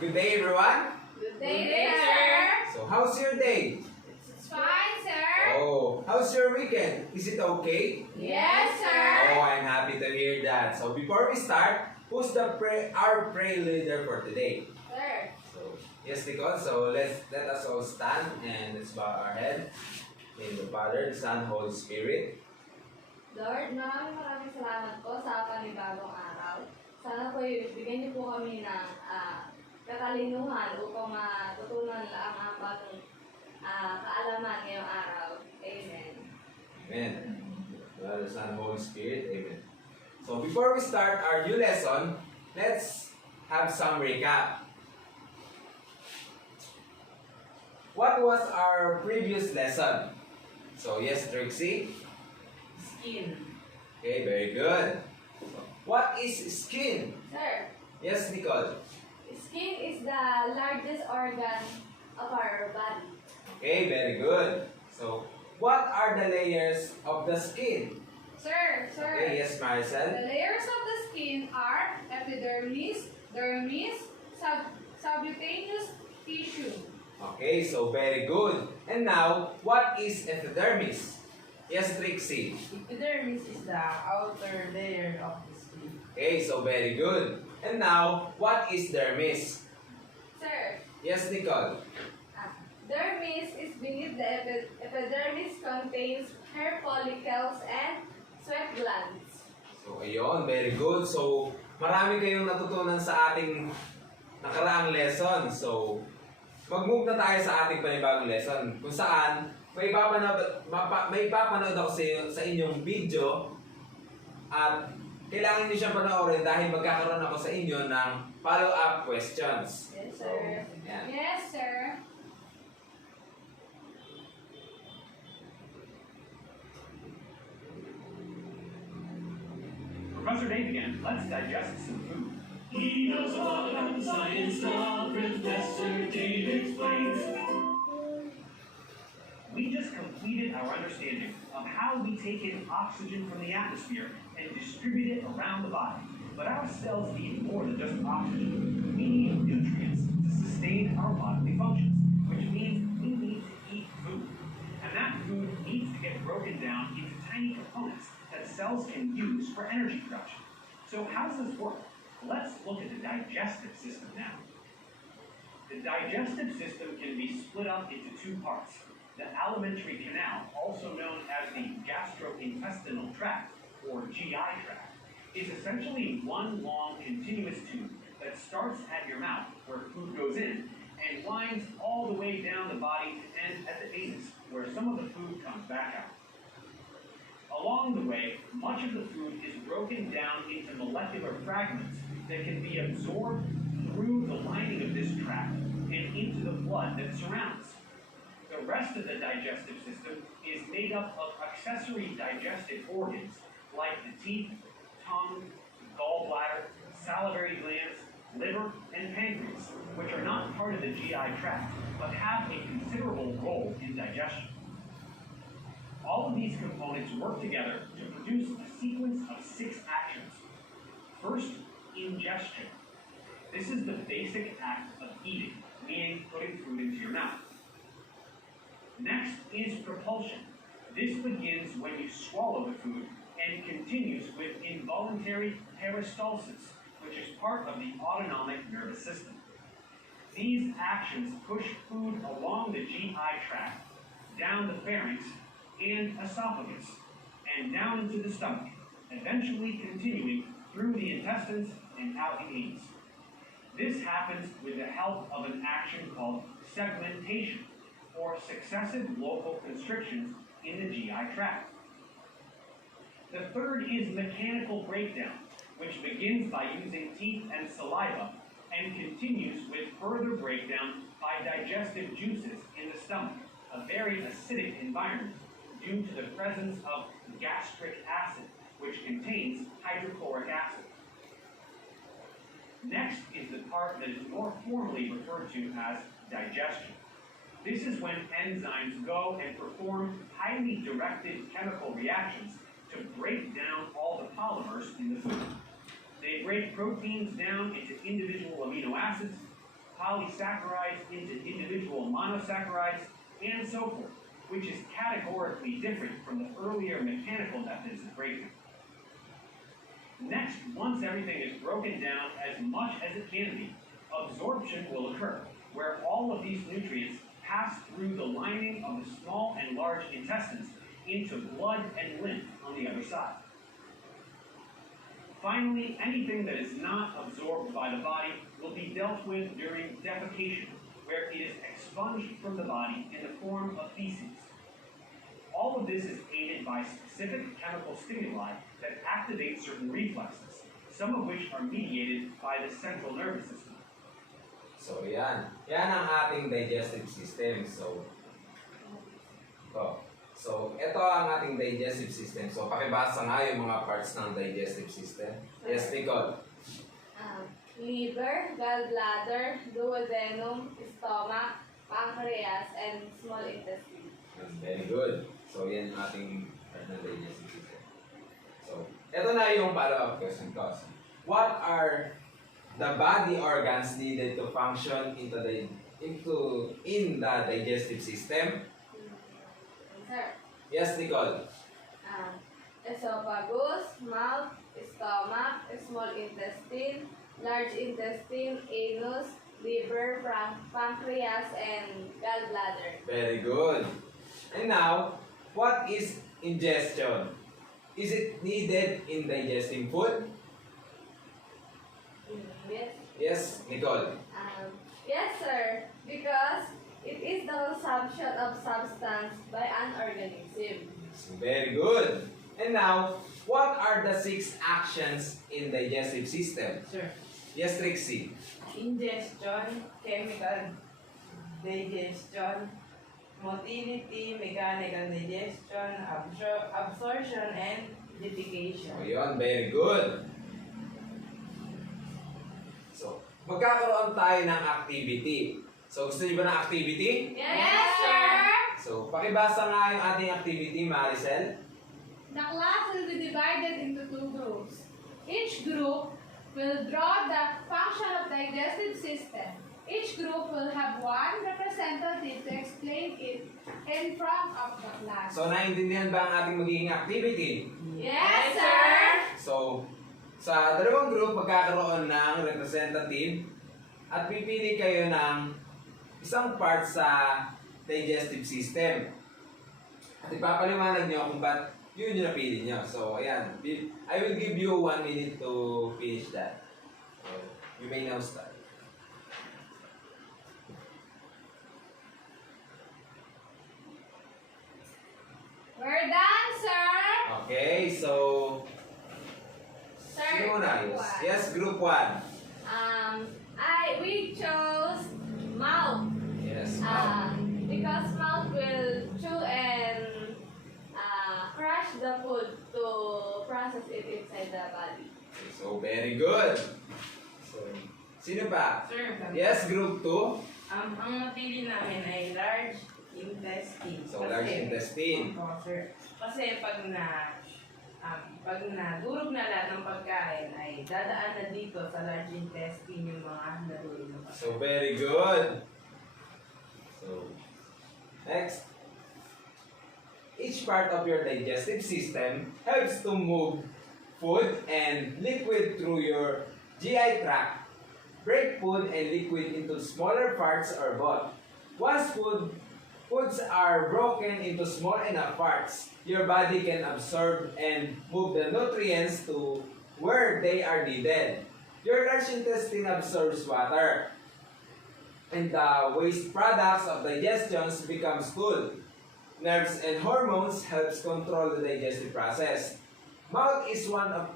Good day, everyone. Good day, sir. So, how's your day? It's fine, sir. Oh, how's your weekend? Is it okay? Yes, sir. Oh, I'm happy to hear that. So, before we start, who's our prayer leader for today? Sir. So, yes, Nicole. So, let us all stand and let's bow our head. In the Father, the Son, Holy Spirit. Lord, maraming salamat po sa panibagong araw. Sana po bigyan niyo po kami ng katalinuhan upang matutunan ang bagong kaalaman ngayong araw. Amen. Amen. Father, Son, Holy Spirit. Amen. So before we start our new lesson, let's have some recap. What was our previous lesson? So yes, Trixie? Skin. Okay, very good. What is skin? Sir, Yes, Nicole. skin is the largest organ of our body. Okay, very good. So, what are the layers of the skin? Sir, Okay, yes, The Maricel. layers of the skin are epidermis, dermis, subcutaneous tissue. Okay, so very good. And now, what is epidermis? Yes, Trixie. Epidermis is the outer layer of the skin. Okay, so very good. And now, what is dermis? Sir, Yes, Nicole. dermis is beneath the epidermis, contains hair follicles and sweat glands. So, ayun, very good. So, marami kayong natutunan sa ating nakaraang lesson. So, mag-move na tayo sa ating panibagong lesson kung saan may ipapanood ako sa inyong video at kailangan niyo siyang panoorin dahil magkakaroon ako sa inyo ng follow-up questions. Yes, sir. Yan. Yes, sir. Professor Dave again. Let's digest some food. He knows all about science now, Professor Dave explains. We just completed our understanding of how we take in oxygen from the atmosphere and distribute it around the body. But our cells need more than just oxygen. We need nutrients to sustain our bodily functions, which means we need to eat food. And that food needs to get broken down into tiny components that cells can use for energy production. So how does this work? Let's look at the digestive system now. The digestive system can be split up into two parts. The alimentary canal, also known as the gastrointestinal tract, or GI tract, is essentially one long continuous tube that starts at your mouth, where food goes in, and winds all the way down the body and at the anus, where some of the food comes back out. Along the way, much of the food is broken down into molecular fragments that can be absorbed through the lining of this tract and into the blood that surrounds. The rest of the digestive system is made up of accessory digestive organs like the teeth, tongue, gallbladder, salivary glands, liver, and pancreas, which are not part of the GI tract, but have a considerable role in digestion. All of these components work together to produce a sequence of 6 actions. First, ingestion. This is the basic act of eating, meaning putting food into your mouth. Next is propulsion. This begins when you swallow the food and continues with involuntary peristalsis, which is part of the autonomic nervous system. These actions push food along the GI tract, down the pharynx and esophagus, and down into the stomach, eventually continuing through the intestines and out the anus. This happens with the help of an action called segmentation, or successive local constrictions in the GI tract. The third is mechanical breakdown, which begins by using teeth and saliva and continues with further breakdown by digestive juices in the stomach, a very acidic environment due to the presence of gastric acid, which contains hydrochloric acid. Next is the part that is more formally referred to as digestion. This is when enzymes go and perform highly directed chemical reactions to break down all the polymers in the food. They break proteins down into individual amino acids, polysaccharides into individual monosaccharides, and so forth, which is categorically different from the earlier mechanical methods of breakdown. Next, once everything is broken down as much as it can be, absorption will occur, where all of these nutrients pass through the lining of the small and large intestines into blood and lymph on the other side. Finally, anything that is not absorbed by the body will be dealt with during defecation, where it is expunged from the body in the form of feces. All of this is aided by specific chemical stimuli that activate certain reflexes, some of which are mediated by the central nervous system. So, yan. Yan ang ating digestive system. Ito ang ating digestive system. So, pakibasa nga yung mga parts ng digestive system. Yes, Nicole. Liver, gallbladder, duodenum, stomach, pancreas, and small intestine. Very good. So, yan ang ating part ng digestive system. So, ito na yung follow-up question ko. What are the body organs needed to function in the digestive system? Sir. Yes, Nicole. Esophagus, mouth, stomach, small intestine, large intestine, anus, liver, pancreas, and gallbladder. Very good. And now, what is ingestion? Is it needed in digesting food? Yes. Yes, Nicole. Yes, sir. Because it is the consumption of substance by an organism. Very good. And now, what are the 6 actions in digestive system? Sir. Yes, Trixie. Ingestion, chemical digestion, motility, mechanical digestion, absorption, and defecation. O yun, very good. So, magkakaroon tayo ng activity. So, gusto niyo ba ng activity? Yes, sir. So, pakibasa nga yung ating activity, Maricel. The class will be divided into 2 groups. Each group will draw the function of digestive system. Each group will have one representative to explain it in front of the class. So, naiintindihan ba ang ating magiging activity? Yes, sir. So, sa dalawang group, magkakaroon ng representative at pipili kayo ng isang part sa digestive system. At ipapaliwanag nyo kung ba't yun yung napili nyo. So, ayan. I will give you 1 minute to finish that. So, you may now start. We're done, sir. Okay, so... Sir. Sino muna? Group one. Yes, group 1. We chose mouth. Yes, Because mouth will chew and crush the food to process it inside the body. So, very good. So, sino pa? Sir, Yes, group 2. ang napili namin ay large intestine. So, large intestine. Oo, sir. Kasi pag nadurog na lahat ng pagkain ay dadaan na dito sa large intestine yung mga nadurog na pagkain. So, very good. So, next. Each part of your digestive system helps to move food and liquid through your GI tract. Break food and liquid into smaller parts or both. Once foods are broken into small enough parts, your body can absorb and move the nutrients to where they are needed. Your large intestine absorbs water, and the waste products of digestion become stool. Nerves and hormones helps control the digestive process. Mouth is one of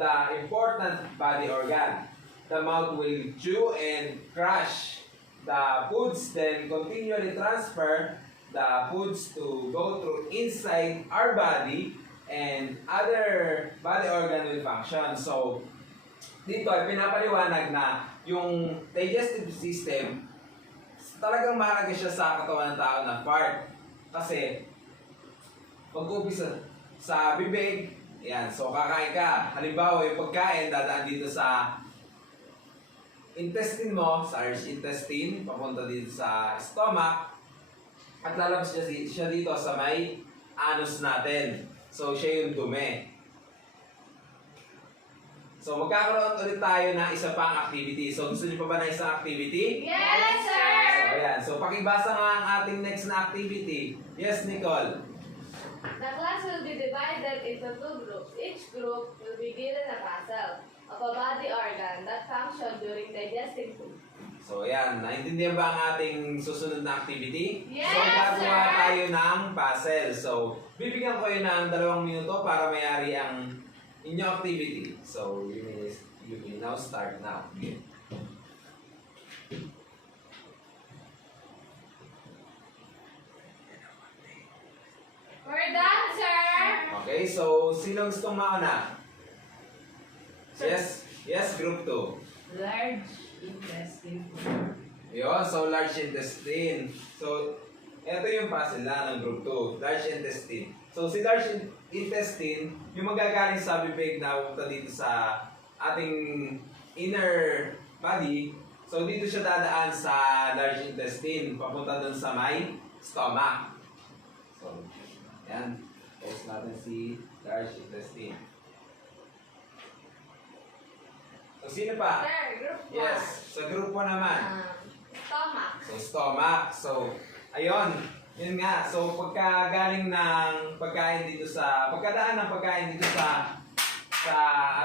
the important body organ. The mouth will chew and crush the foods, then continually transfer the foods to go through inside our body, and other body organ will function. So, dito ay pinapaliwanag na yung digestive system, talagang mahalaga siya sa katawan ng tao na part. Kasi, pag-umpisa sa bibig, yan, so kakain ka. Halimbawa, yung pagkain dadaan dito sa intestine mo, sa large intestine, papunta dito sa stomach, at lalabas siya dito sa may anus natin. So, siya yung dumi. So, magkakaroon ulit tayo ng isa pang activity. So, gusto niyo pa ba ng isang activity? Yes, sir! So, ayan. So, pakibasa nga ang ating next na activity. Yes, Nicole? The class will be divided into two groups. Each group will be given a muscle of a body organ that function during digesting food. So, ayan. Naintindihan ba ang ating susunod na activity? Yes, so, gagawa sir! tayo ng puzzle. So, bibigyan ko yun ng 2 minuto para mayari ang inyong activity. So, you may now start now. Okay. We're done, sir! Okay, so sino gustong mauna? Yes, group 2. Large intestine. Yun, so large intestine. So, ito yung puzzle na ng group 2, large intestine. So, si large intestine, yung magagaling sa bibig na pupunta dito sa ating inner body. So, dito siya dadaan sa large intestine, papunta dun sa may stomach. So, yan. Post natin si large intestine. So, sino pa? Sir, group 1. Yes, sa group 1 naman. Stomach. So, stomach. So, ayun. Yun nga. So, pagkagaling ng pagkain dito sa, pagkadaan ng pagkain dito sa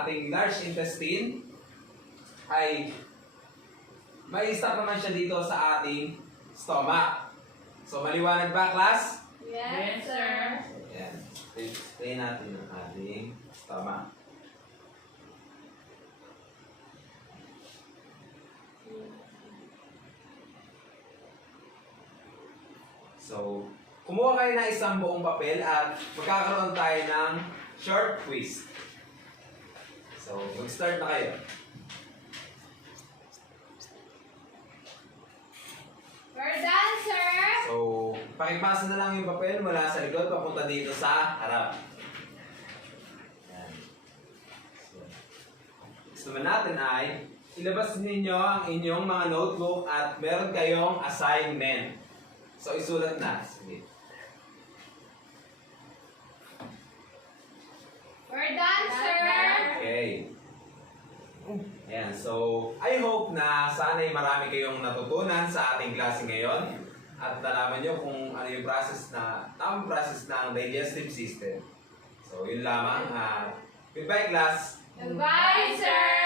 ating large intestine, ay may stop naman siya dito sa ating stomach. So, maliwanag ba, class? Yes, sir. Ayan. Stay natin ang ating stomach. So, kumuha kayo ng isang buong papel at magkakaroon tayo ng short quiz. So, mag-start na kayo. We're done, sir! So, pakipasa na lang yung papel mula sa likod papunta dito sa harap. Yan. So, gusto naman natin ay ilabas ninyo ang inyong mga notebook at meron kayong assignment. So, isulat na. Sige. We're done, sir! Okay. Ayan. So, I hope na sana'y marami kayong natutunan sa ating klase ngayon at nalaman nyo kung ano yung tamang process ng digestive system. So, yun lamang. Goodbye, class! Goodbye, sir!